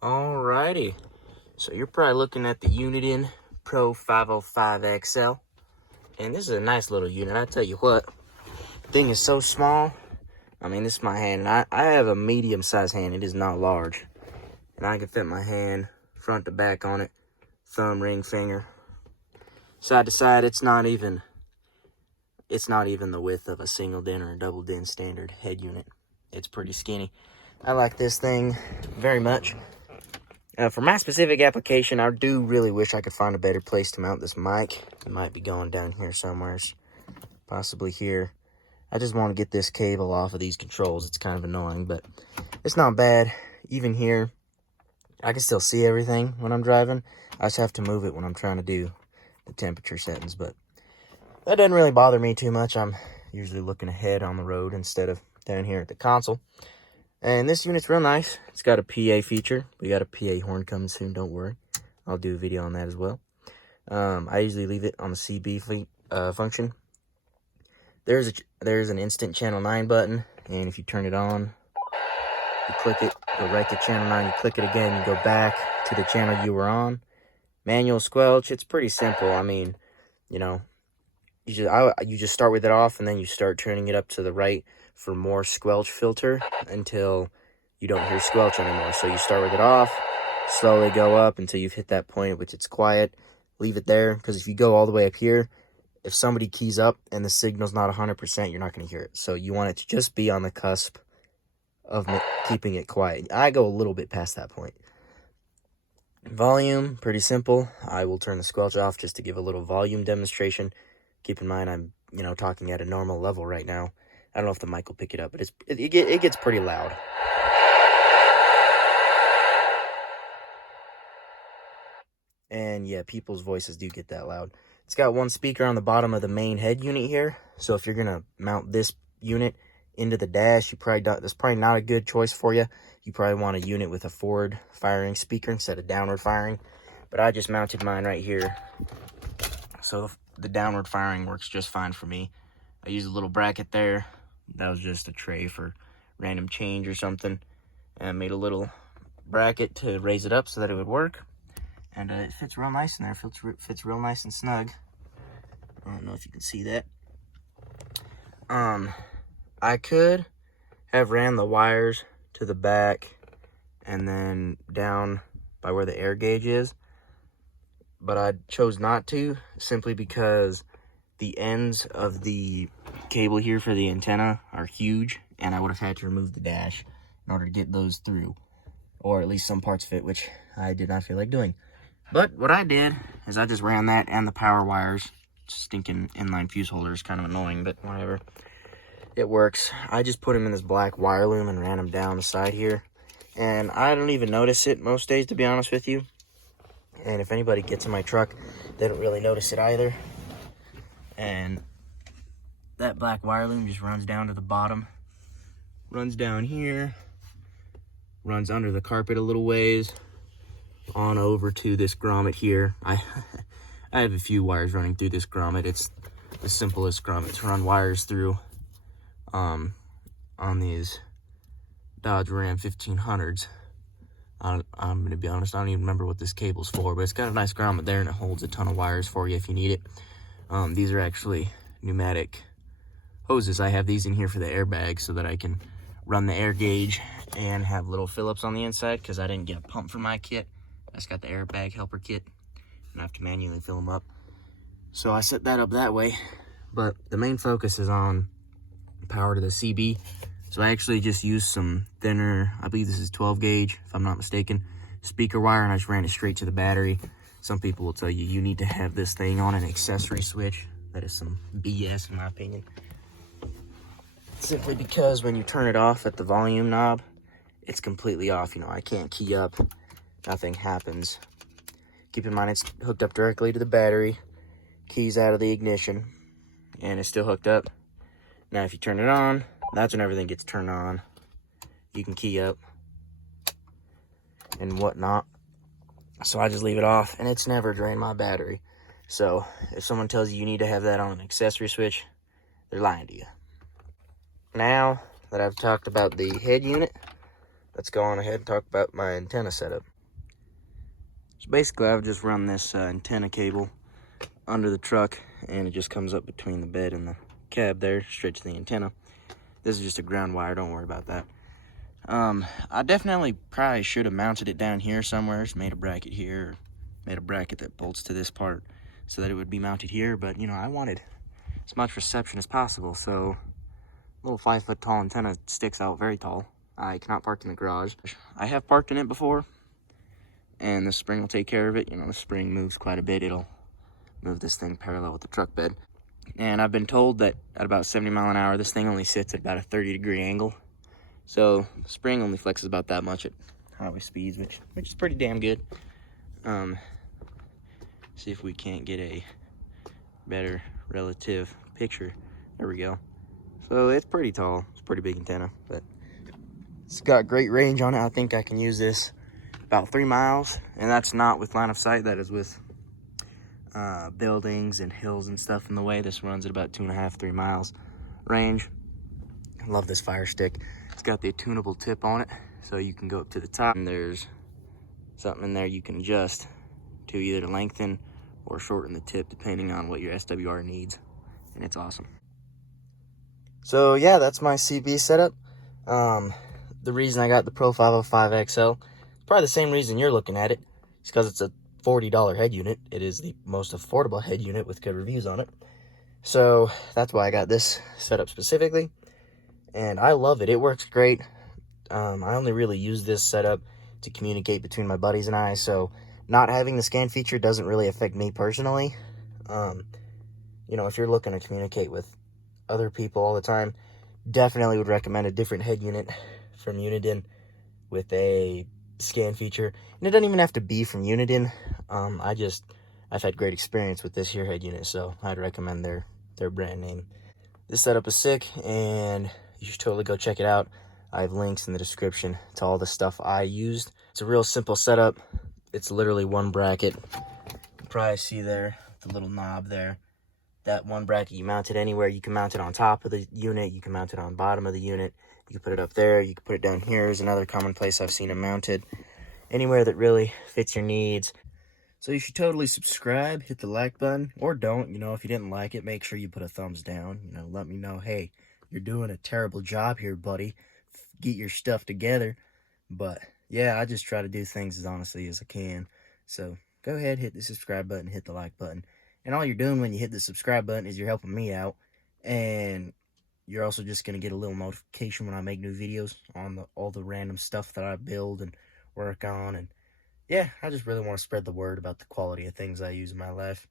Alrighty, so you're probably looking at the Uniden Pro 505XL, and this is a nice little unit. I tell you what, the thing is so small. I mean, this is my hand, and I have a medium-sized hand. It is not large, and I can fit my hand front to back on it, thumb, ring finger, side to side. It's not even the width of a single din or a double din standard head unit. It's pretty skinny. I like this thing very much. For my specific application, I do really wish I could find a better place to mount this mic. It might be going down here somewhere, possibly here. I just want to get this cable off of these controls. It's kind of annoying, but it's not bad. Even here, I can still see everything when I'm driving. I just have to move it when I'm trying to do the temperature settings, but that doesn't really bother me too much. I'm usually looking ahead on the road instead of down here at the console. And this unit's real nice. It's got a PA feature. We got a PA horn coming soon, don't worry. I'll do a video on that as well. I usually leave it on the CB function. There's an instant channel 9 button, and if you turn it on, you click it, go right to channel 9, you click it again, you go back to the channel you were on. Manual squelch, it's pretty simple. I mean, you know, you just start with it off, and then you start turning it up to the right for more squelch filter until you don't hear squelch anymore. So you start with it off, slowly go up until you've hit that point at which it's quiet. Leave it there, because if you go all the way up here, if somebody keys up and the signal's not 100%, you're not going to hear it. So you want it to just be on the cusp of keeping it quiet. I go a little bit past that point. Volume, pretty simple. I will turn the squelch off just to give a little volume demonstration. Keep in mind, I'm talking at a normal level right now. I don't know if the mic will pick it up, but it gets pretty loud. And yeah, people's voices do get that loud. It's got one speaker on the bottom of the main head unit here. So if you're gonna mount this unit into the dash, that's probably not a good choice for you. You probably want a unit with a forward firing speaker instead of downward firing. But I just mounted mine right here, so the downward firing works just fine for me. I use a little bracket there. That was just a tray for random change or something. And I made a little bracket to raise it up so that it would work. And it fits real nice in there. Fits real nice and snug. I don't know if you can see that. I could have ran the wires to the back and then down by where the air gauge is, but I chose not to, simply because the ends of the cable here for the antenna are huge, and I would have had to remove the dash in order to get those through, or at least some parts of it, which I did not feel like doing. But what I did is I just ran that and the power wires. Stinking inline fuse holder is kind of annoying, but whatever. It works. I just put them in this black wire loom and ran them down the side here. And I don't even notice it most days, to be honest with you. And if anybody gets in my truck, they don't really notice it either. And that black wire loom just runs down to the bottom. Runs down here. Runs under the carpet a little ways. On over to this grommet here. I have a few wires running through this grommet. It's the simplest grommet to run wires through on these Dodge Ram 1500s. I'm going to be honest, I don't even remember what this cable's for, but it's got a nice grommet there, and it holds a ton of wires for you if you need it. These are actually pneumatic hoses. I have these in here for the airbag so that I can run the air gauge and have little Phillips on the inside, because I didn't get a pump for my kit. I just got the airbag helper kit, and I have to manually fill them up. So I set that up that way, but the main focus is on power to the CB. So I actually just used some thinner, I believe this is 12 gauge, if I'm not mistaken, speaker wire, and I just ran it straight to the battery. Some people will tell you, you need to have this thing on an accessory switch. That is some BS in my opinion. Simply because when you turn it off at the volume knob, it's completely off. I can't key up. Nothing happens. Keep in mind, it's hooked up directly to the battery. Keys out of the ignition. And it's still hooked up. Now, if you turn it on, that's when everything gets turned on. You can key up and whatnot. So I just leave it off, and it's never drained my battery. So if someone tells you need to have that on an accessory switch, they're lying to you. Now that I've talked about the head unit, let's go on ahead and talk about my antenna setup. So basically, I've just run this antenna cable under the truck, and it just comes up between the bed and the cab there, straight to the antenna. This is just a ground wire, don't worry about that. I definitely probably should have mounted it down here somewhere, just made a bracket here, made a bracket that bolts to this part so that it would be mounted here, but you know, I wanted as much reception as possible, so a little 5-foot tall antenna sticks out very tall. I cannot park in the garage. I have parked in it before, and the spring will take care of it. You know, the spring moves quite a bit. It'll move this thing parallel with the truck bed. And I've been told that at about 70 miles an hour, this thing only sits at about a 30-degree angle. So the spring only flexes about that much at highway speeds, which is pretty damn good. See if we can't get a better relative picture. There we go. So it's pretty tall. It's a pretty big antenna, but it's got great range on it. I think I can use this about 3 miles, and that's not with line of sight. That is with buildings and hills and stuff in the way. This runs at about 2.5 to 3 miles range. I love this fire stick. It's got the tunable tip on it, so you can go up to the top, and there's something in there you can adjust to either lengthen or shorten the tip depending on what your SWR needs, and it's awesome. So yeah, that's my CB setup. The reason I got the Pro 505 XL, probably the same reason you're looking at it. It's because it's a $40 head unit. It is the most affordable head unit with good reviews on it. So that's why I got this set up specifically. And I love it. It works great. I only really use this setup to communicate between my buddies and I. So not having the scan feature doesn't really affect me personally. You know, if you're looking to communicate with other people all the time, definitely would recommend a different head unit from Uniden with a scan feature. And it doesn't even have to be from Uniden. I've had great experience with this here head unit, so I'd recommend their brand name. This setup is sick, and you should totally go check it out. I have links in the description to all the stuff I used. It's a real simple setup. It's literally one bracket. You can probably see there, the little knob there. That one bracket, you mount it anywhere. You can mount it on top of the unit. You can mount it on bottom of the unit. You can put it up there. You can put it down here is another common place I've seen it mounted. Anywhere that really fits your needs. So you should totally subscribe, hit the like button, or don't. You know, if you didn't like it, make sure you put a thumbs down. You know, let me know, hey, you're doing a terrible job here, buddy. Get your stuff together. But yeah, I just try to do things as honestly as I can. So go ahead, hit the subscribe button, hit the like button. And all you're doing when you hit the subscribe button is you're helping me out. And you're also just going to get a little notification when I make new videos on all the random stuff that I build and work on. And yeah, I just really want to spread the word about the quality of things I use in my life.